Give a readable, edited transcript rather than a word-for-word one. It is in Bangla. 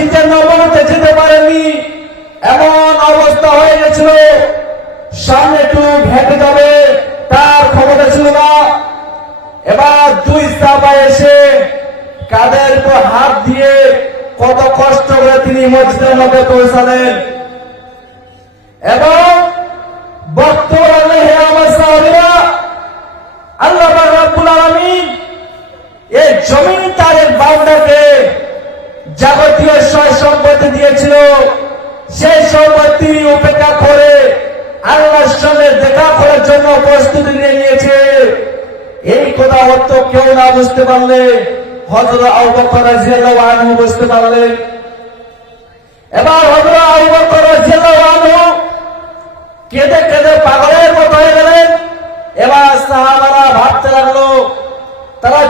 মসজিদের নববীতে যেতে পারেননি, এমন অবস্থা হয়ে গেছিল সামনে একটু হেঁটে যাবে তার ক্ষমতা ছিল না। এবার দুই সাহাবা এসে কাঁধের উপর হাত দিয়ে কত কষ্ট করে তিনি মসজিদের মধ্যে পৌঁছালেন এবং বক্তব্য হে আমার সাহাবীরা, আল্লাহ রাব্বুল আলামিন এই জমিন তারের বান্দাকে যাবতীয় সয় সম্পত্তি দিয়েছিল, সেই সম্পত্তি উপেক্ষা করে আল্লাহর সঙ্গে দেখা করার জন্য প্রস্তুতি নিয়ে নিয়েছে। এই কথা অর্থ কেউ না বুঝতে পারলে হযরত আবু বকর রাদিয়াল্লাহু আনহু বুঝতে পারলেন। এবার হযরত আবু বকর রাদিয়াল্লাহু আনহু কেঁদে কেঁদে পাগলের মতো হয়ে গেলেন। এবার সাহাবারা ভাবতে লাগলো, তারা